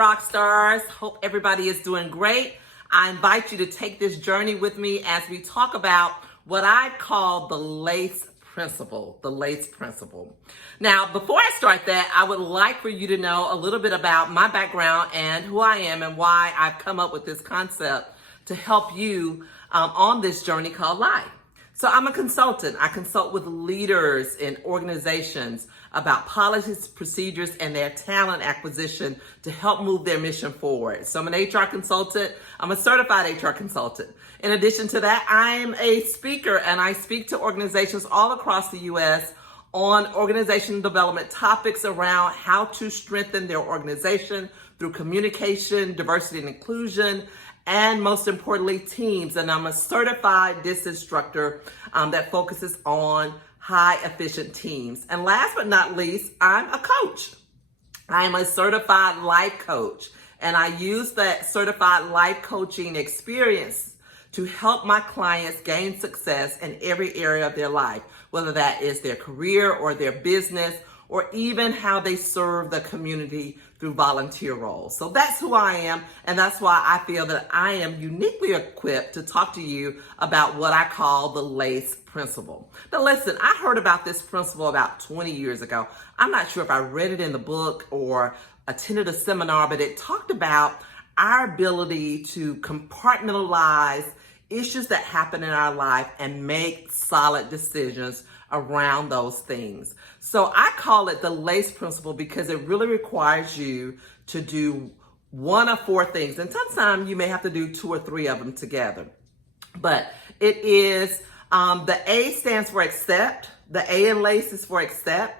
rock stars. Hope everybody is doing great. I invite you to take this journey with me as we talk about what I call the LACE principle, the LACE principle. Now, before I start that, I would like for you to know a little bit about my background and who I am and why I've come up with this concept to help you on this journey called life. So I'm a consultant. I consult with leaders in organizations about policies, procedures, and their talent acquisition to help move their mission forward. So I'm an HR consultant. I'm a certified HR consultant. In addition to that, I'm a speaker, and I speak to organizations all across the U.S. on organizational development topics around how to strengthen their organization through communication, diversity and inclusion, and most importantly, teams. And I'm a certified DIS instructor that focuses on high efficient teams. And last but not least, I'm a coach. I am a certified life coach, and I use that certified life coaching experience to help my clients gain success in every area of their life, whether that is their career or their business, or even how they serve the community through volunteer roles. So that's who I am, and that's why I feel that I am uniquely equipped to talk to you about what I call the LACE principle. Now listen, I heard about this principle about 20 years ago. I'm not sure if I read it in the book or attended a seminar, but it talked about our ability to compartmentalize issues that happen in our life and make solid decisions around those things. So I call it the LACE principle because it really requires you to do one of four things. And sometimes you may have to do two or three of them together. But it is, the A stands for accept. The A in LACE is for accept.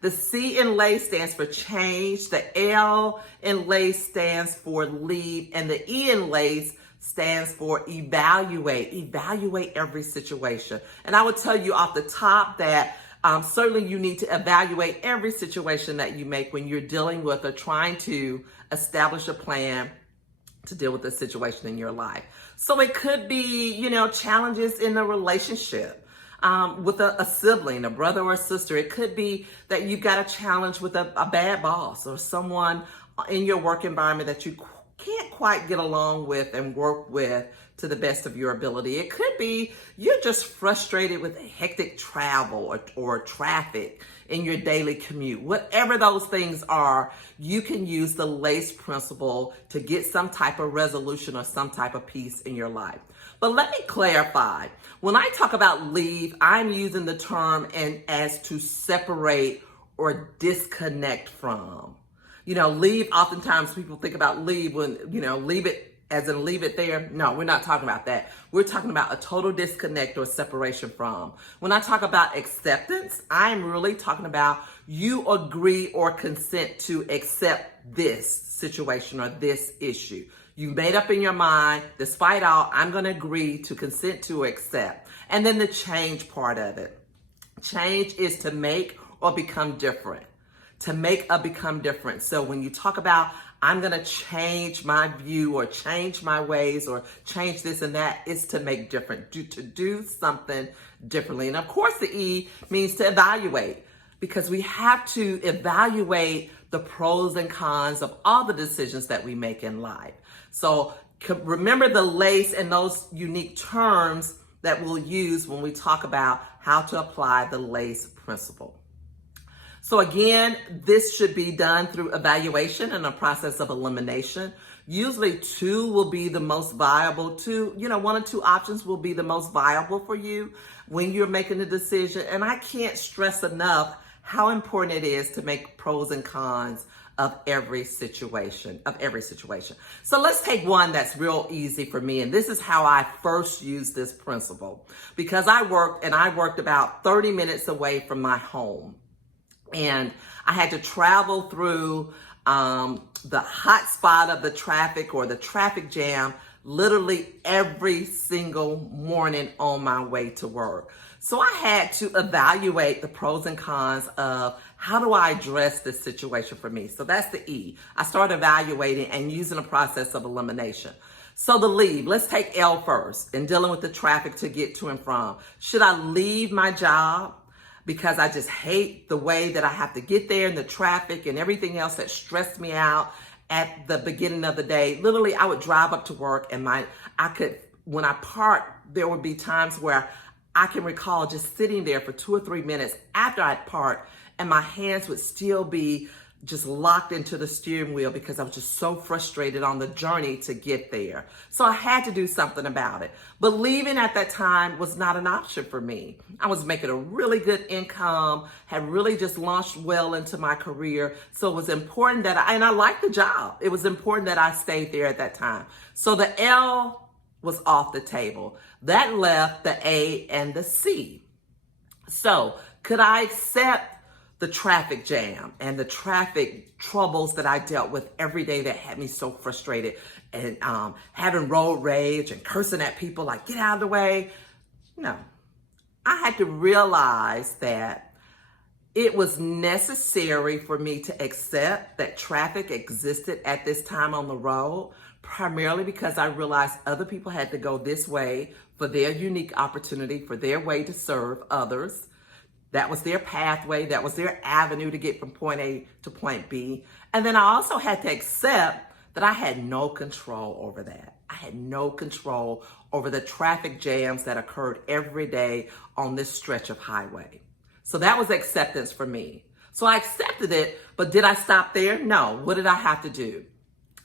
The C in LACE stands for change. The L in LACE stands for lead. And the E in LACE stands for evaluate. Evaluate every situation. And I would tell you off the top that certainly you need to evaluate every situation that you make when you're dealing with or trying to establish a plan to deal with the situation in your life. So it could be, challenges in a relationship with a sibling, a brother or a sister. It could be that you've got a challenge with a bad boss or someone in your work environment that you can't quite get along with and work with to the best of your ability. It could be you're just frustrated with hectic travel or traffic in your daily commute. Whatever those things are, you can use the LACE principle to get some type of resolution or some type of peace in your life. But let me clarify. When I talk about leave, I'm using the term as to separate or disconnect from. Leave, oftentimes people think about leave when, leave it as in leave it there. No, we're not talking about that. We're talking about a total disconnect or separation from. When I talk about acceptance, I'm really talking about you agree or consent to accept this situation or this issue. You made up in your mind, despite all, I'm going to agree to consent to accept. And then the change part of it. Change is to make or become different. To make or become different. So when you talk about, I'm going to change my view or change my ways or change this and that, it's to make different, to do something differently. And of course, the E means to evaluate, because we have to evaluate the pros and cons of all the decisions that we make in life. So remember the LACE and those unique terms that we'll use when we talk about how to apply the LACE principle. So again, this should be done through evaluation and a process of elimination. Usually two will be the most viable. One or two options will be the most viable for you when you're making a decision. And I can't stress enough how important it is to make pros and cons of every situation. So let's take one that's real easy for me. And this is how I first used this principle, because I worked about 30 minutes away from my home. And I had to travel through the hot spot of the traffic or the traffic jam literally every single morning on my way to work. So I had to evaluate the pros and cons of how do I address this situation for me. So that's the E. I started evaluating and using a process of elimination. So the leave, let's take L first, in dealing with the traffic to get to and from. Should I leave my job because I just hate the way that I have to get there and the traffic and everything else that stressed me out at the beginning of the day. Literally, I would drive up to work and when I parked, there would be times where I can recall just sitting there for 2 or 3 minutes after I'd parked, and my hands would still be just locked into the steering wheel because I was just so frustrated on the journey to get there. So I had to do something about it. But leaving at that time was not an option for me. I was making a really good income, had really just launched well into my career. So it was important that I liked the job. It was important that I stayed there at that time. So the L was off the table. That left the A and the C. So could I accept the traffic jam and the traffic troubles that I dealt with every day that had me so frustrated, and having road rage and cursing at people like, get out of the way? No. I had to realize that it was necessary for me to accept that traffic existed at this time on the road, primarily because I realized other people had to go this way for their unique opportunity, for their way to serve others. That was their pathway. That was their avenue to get from point A to point B. And then I also had to accept that I had no control over that. I had no control over the traffic jams that occurred every day on this stretch of highway. So that was acceptance for me. So I accepted it, but did I stop there? No. What did I have to do?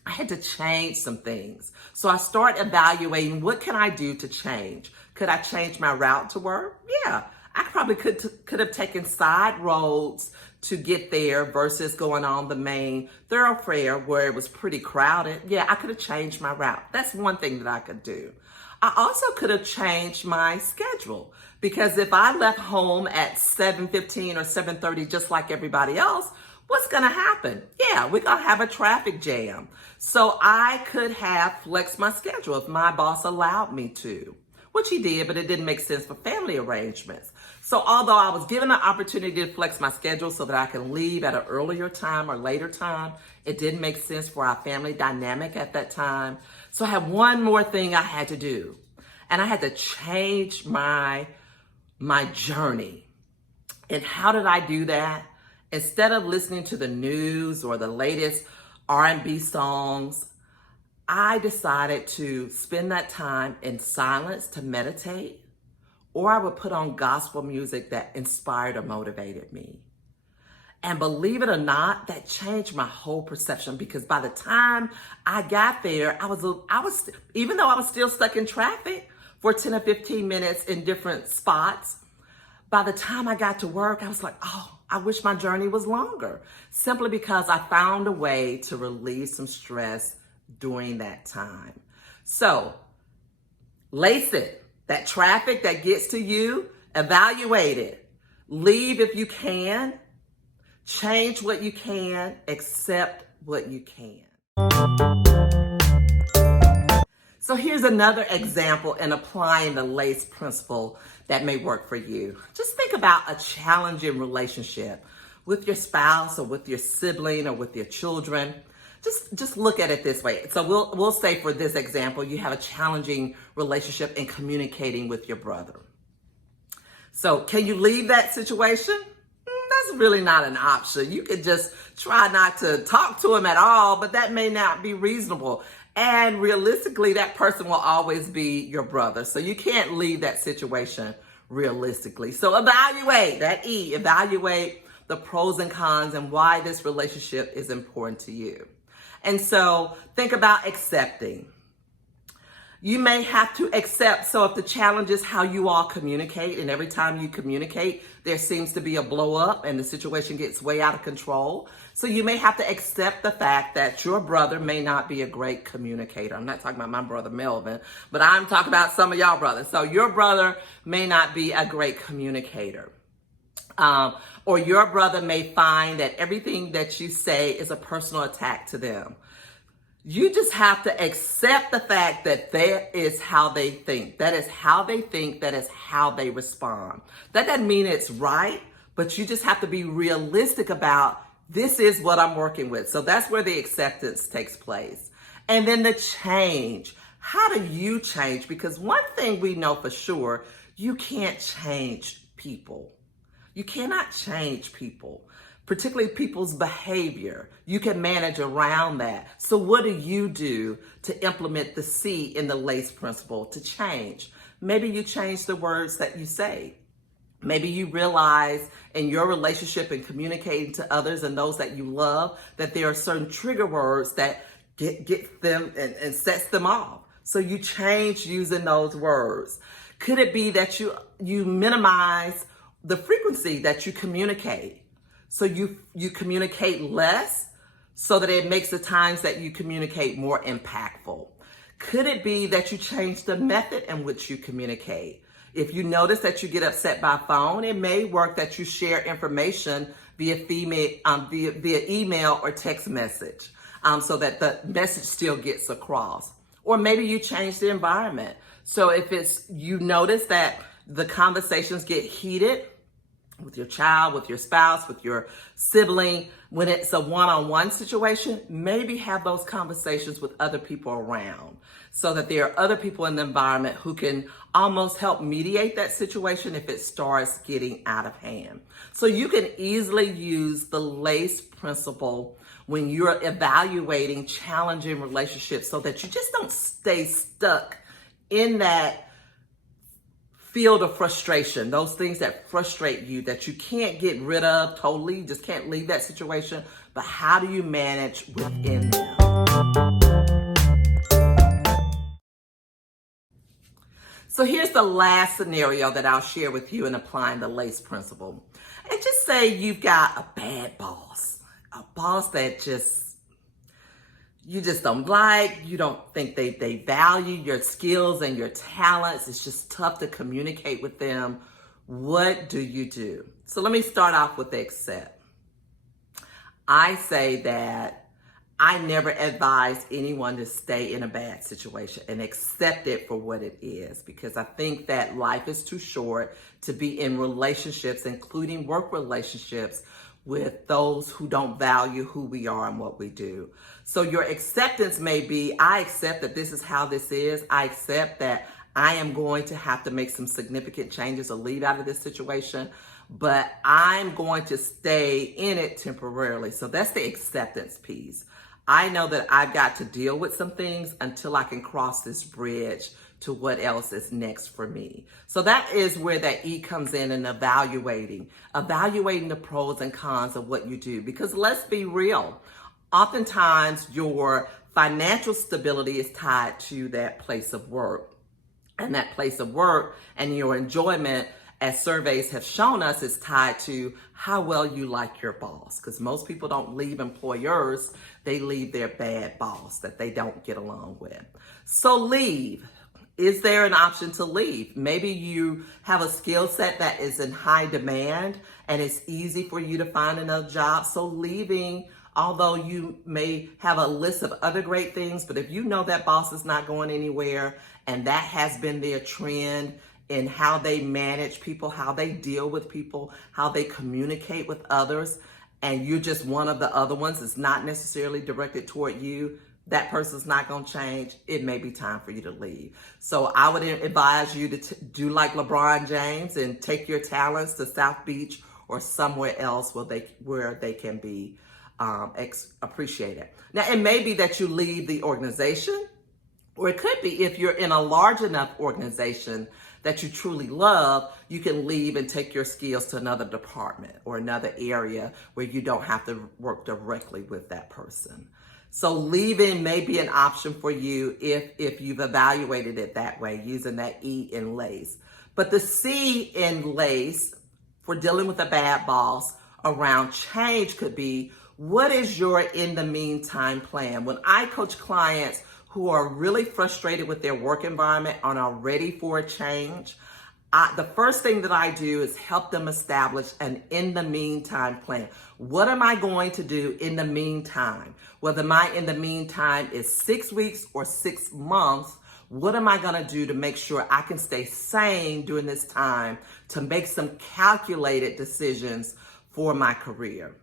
I had to change some things. So I started evaluating, what can I do to change? Could I change my route to work? Yeah. I probably could have taken side roads to get there versus going on the main thoroughfare where it was pretty crowded. Yeah, I could have changed my route. That's one thing that I could do. I also could have changed my schedule, because if I left home at 7:15 or 7:30 just like everybody else, what's going to happen? Yeah, we're going to have a traffic jam. So I could have flexed my schedule if my boss allowed me to, which he did, but it didn't make sense for family arrangements. So although I was given an opportunity to flex my schedule so that I can leave at an earlier time or later time, it didn't make sense for our family dynamic at that time. So I had one more thing I had to do, and I had to change my journey. And how did I do that? Instead of listening to the news or the latest R&B songs, I decided to spend that time in silence to meditate, or I would put on gospel music that inspired or motivated me. And believe it or not, that changed my whole perception, because by the time I got there, I was even though I was still stuck in traffic for 10 or 15 minutes in different spots, by the time I got to work, I was like, oh, I wish my journey was longer, simply because I found a way to release some stress during that time. So lace it. That traffic that gets to you, evaluate it. Leave if you can. Change what you can. Accept what you can. So here's another example in applying the LACE principle that may work for you. Just think about a challenging relationship with your spouse or with your sibling or with your children. Just look at it this way. So we'll say, for this example, you have a challenging relationship in communicating with your brother. So can you leave that situation? That's really not an option. You could just try not to talk to him at all, but that may not be reasonable. And realistically, that person will always be your brother. So you can't leave that situation realistically. So evaluate that E, evaluate the pros and cons and why this relationship is important to you. And so think about accepting. You may have to accept. So if the challenge is how you all communicate, and every time you communicate, there seems to be a blow up and the situation gets way out of control. So you may have to accept the fact that your brother may not be a great communicator. I'm not talking about my brother Melvin, but I'm talking about some of y'all brothers. So your brother may not be a great communicator. Or your brother may find that everything that you say is a personal attack to them. You just have to accept the fact that that is how they think. That is how they think. That is how they respond. That doesn't mean it's right, but you just have to be realistic about, this is what I'm working with. So that's where the acceptance takes place. And then the change. How do you change? Because one thing we know for sure, you can't change people. You cannot change people. particularly people's behavior. You can manage around that. So what do you do to implement the C in the LACE principle to change? Maybe you change the words that you say. Maybe you realize in your relationship and communicating to others and those that you love that there are certain trigger words that get them and sets them off. So you change using those words. Could it be that you minimize the frequency that you communicate? So you communicate less so that it makes the times that you communicate more impactful. Could it be that you change the method in which you communicate? If you notice that you get upset by phone, it may work that you share information via email or text message so that the message still gets across. Or maybe you change the environment. So if you notice that the conversations get heated with your child, with your spouse, with your sibling, when it's a one-on-one situation, maybe have those conversations with other people around so that there are other people in the environment who can almost help mediate that situation if it starts getting out of hand. So you can easily use the LACE principle when you're evaluating challenging relationships so that you just don't stay stuck in that field of frustration, those things that frustrate you that you can't get rid of totally, you just can't leave that situation, but how do you manage within them? So here's the last scenario that I'll share with you in applying the LACE principle. And just say you've got a bad boss, a boss that you just don't like, you don't think they value your skills and your talents. It's just tough to communicate with them. What do you do? So let me start off with accept. I say that I never advise anyone to stay in a bad situation and accept it for what it is, because I think that life is too short to be in relationships, including work relationships, with those who don't value who we are and what we do. So your acceptance may be, I accept that this is how this is. I accept that I am going to have to make some significant changes or leave out of this situation, but I'm going to stay in it temporarily. So that's the acceptance piece. I know that I've got to deal with some things until I can cross this bridge to what else is next for me. So that is where that E comes in evaluating the pros and cons of what you do. Because let's be real, oftentimes your financial stability is tied to that place of work. And that place of work and your enjoyment, as surveys have shown us, is tied to how well you like your boss. Because most people don't leave employers, they leave their bad boss that they don't get along with. So leave. Is there an option to leave? Maybe you have a skill set that is in high demand and it's easy for you to find another job. So leaving, although you may have a list of other great things, but if you know that boss is not going anywhere and that has been their trend in how they manage people, how they deal with people, how they communicate with others, and you're just one of the other ones, it's not necessarily directed toward you, that person's not going to change, it may be time for you to leave. So I would advise you to do like LeBron James and take your talents to South Beach or somewhere else where they can be appreciated. Now, it may be that you leave the organization, or it could be if you're in a large enough organization that you truly love, you can leave and take your skills to another department or another area where you don't have to work directly with that person. So leaving may be an option for you if you've evaluated it that way, using that E in LACE. But the C in LACE for dealing with a bad boss around change could be, what is your in the meantime plan? When I coach clients who are really frustrated with their work environment and are ready for a change, the first thing that I do is help them establish an in the meantime plan. What am I going to do in the meantime? Whether my in the meantime is 6 weeks or 6 months, what am I going to do to make sure I can stay sane during this time to make some calculated decisions for my career?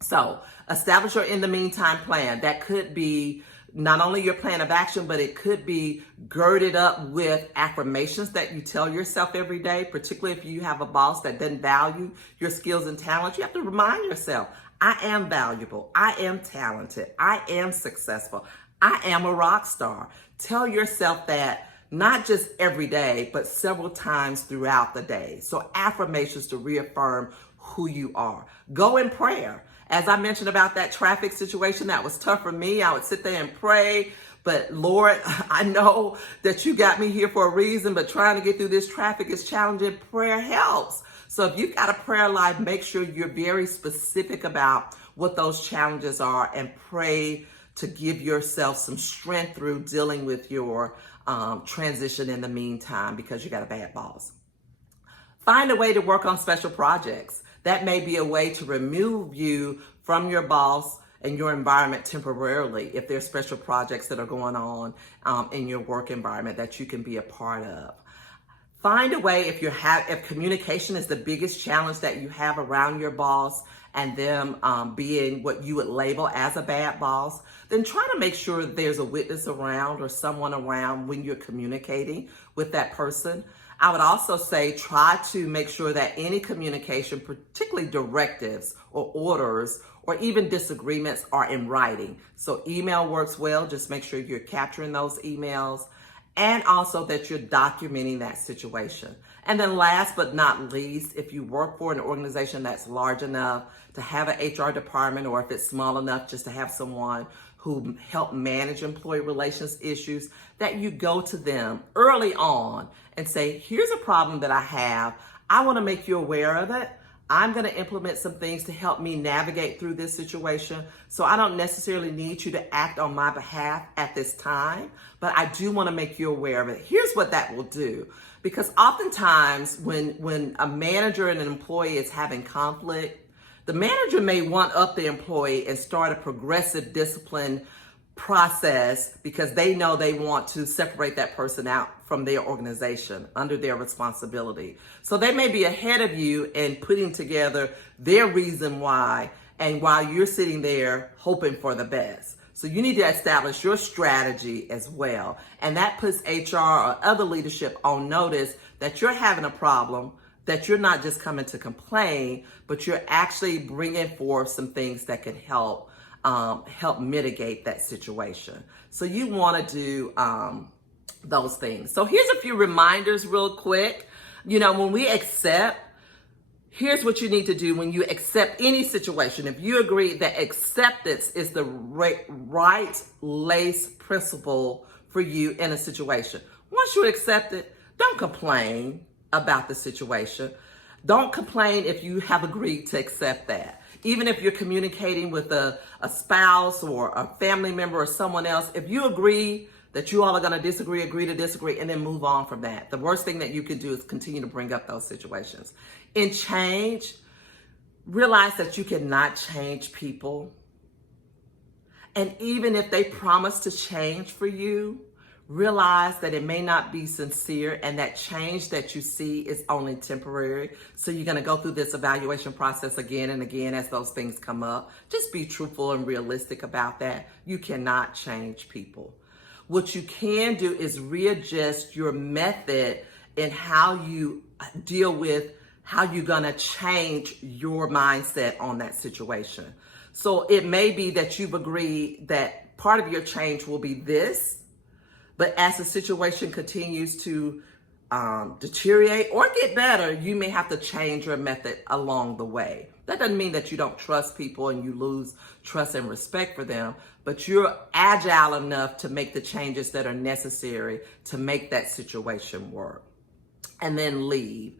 So establish your in the meantime plan. That could be not only your plan of action, but it could be girded up with affirmations that you tell yourself every day, particularly if you have a boss that doesn't value your skills and talents. You have to remind yourself, I am valuable, I am talented, I am successful, I am a rock star. Tell yourself that not just every day, but several times throughout the day. So affirmations to reaffirm who you are. Go in prayer. As I mentioned about that traffic situation, that was tough for me. I would sit there and pray, but Lord, I know that you got me here for a reason, but trying to get through this traffic is challenging. Prayer helps. So if you've got a prayer life, make sure you're very specific about what those challenges are and pray to give yourself some strength through dealing with your transition in the meantime because you got a bad boss. Find a way to work on special projects. That may be a way to remove you from your boss and your environment temporarily if there's special projects that are going on in your work environment that you can be a part of. Find a way if communication is the biggest challenge that you have around your boss and them being what you would label as a bad boss, then try to make sure that there's a witness around or someone around when you're communicating with that person. I would also say try to make sure that any communication, particularly directives or orders or even disagreements, are in writing. So email works well. Just make sure you're capturing those emails and also that you're documenting that situation. And then last but not least, if you work for an organization that's large enough to have an HR department, or if it's small enough just to have someone who help manage employee relations issues, that you go to them early on and say, here's a problem that I have. I want to make you aware of it. I'm going to implement some things to help me navigate through this situation. So I don't necessarily need you to act on my behalf at this time, but I do want to make you aware of it. Here's what that will do. Because oftentimes when a manager and an employee is having conflict, the manager may one up the employee and start a progressive discipline process because they know they want to separate that person out from their organization under their responsibility. So they may be ahead of you in putting together their reason why, and while you're sitting there hoping for the best. So you need to establish your strategy as well. And that puts HR or other leadership on notice that you're having a problem, that you're not just coming to complain, but you're actually bringing forth some things that can help mitigate that situation. So you want to do those things. So here's a few reminders real quick. You know, when we accept, here's what you need to do when you accept any situation. If you agree that acceptance is the right lace principle for you in a situation, once you accept it, don't complain about the situation. Don't complain if you have agreed to accept that. Even if you're communicating with a spouse or a family member or someone else, if you agree that you all are going to agree to disagree, and then move on from that. The worst thing that you can do is continue to bring up those situations. In change, realize that you cannot change people. And even if they promise to change for you, realize that it may not be sincere and that change that you see is only temporary. So you're going to go through this evaluation process again and again as those things come up. Just be truthful and realistic about that. You cannot change people. What you can do is readjust your method in how you deal with how you're going to change your mindset on that situation. So it may be that you've agreed that part of your change will be this, but as the situation continues to deteriorate or get better, you may have to change your method along the way. That doesn't mean that you don't trust people and you lose trust and respect for them, but you're agile enough to make the changes that are necessary to make that situation work. And then leave.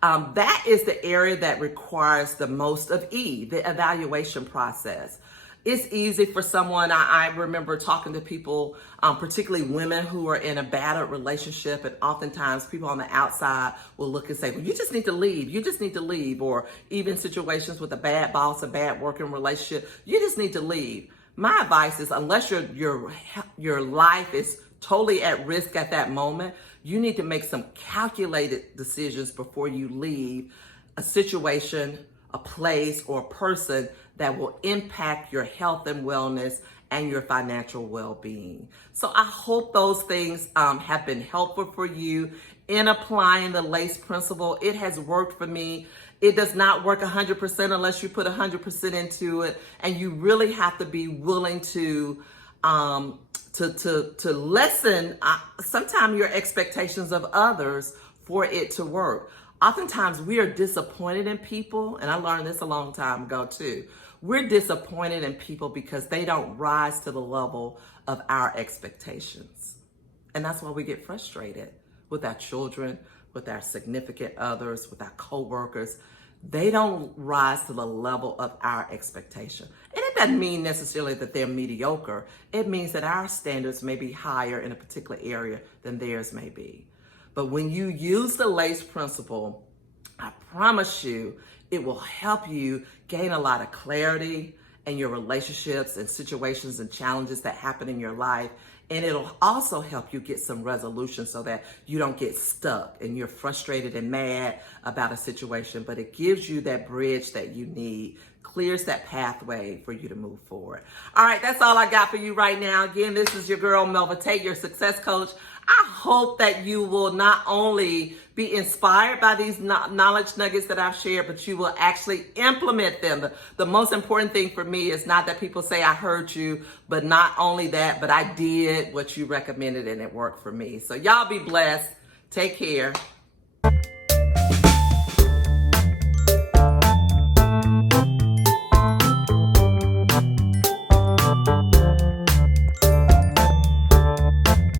That is the area that requires the most of the evaluation process. It's easy for someone, I remember talking to people, particularly women who are in a battered relationship, and oftentimes people on the outside will look and say, well, you just need to leave, you just need to leave, or even situations with a bad boss, a bad working relationship, you just need to leave. My advice is, unless your life is totally at risk at that moment, you need to make some calculated decisions before you leave a situation, a place, or a person that will impact your health and wellness and your financial well-being. So I hope those things have been helpful for you in applying the LACE principle. It has worked for me. It does not work 100% unless you put 100% into it, and you really have to be willing to lessen sometimes your expectations of others for it to work. Oftentimes we are disappointed in people, and I learned this a long time ago too. We're disappointed in people because they don't rise to the level of our expectations. And that's why we get frustrated with our children, with our significant others, with our coworkers. They don't rise to the level of our expectation. And it doesn't mean necessarily that they're mediocre. It means that our standards may be higher in a particular area than theirs may be. But when you use the LACE principle, I promise you, it will help you gain a lot of clarity in your relationships and situations and challenges that happen in your life. And it'll also help you get some resolution so that you don't get stuck and you're frustrated and mad about a situation, but it gives you that bridge that you need, clears that pathway for you to move forward. All right, that's all I got for you right now. Again, this is your girl, Melva Tate, your success coach. I hope that you will not only be inspired by these knowledge nuggets that I've shared, but you will actually implement them. The most important thing for me is not that people say I heard you, but not only that, but I did what you recommended and it worked for me. So y'all be blessed. Take care.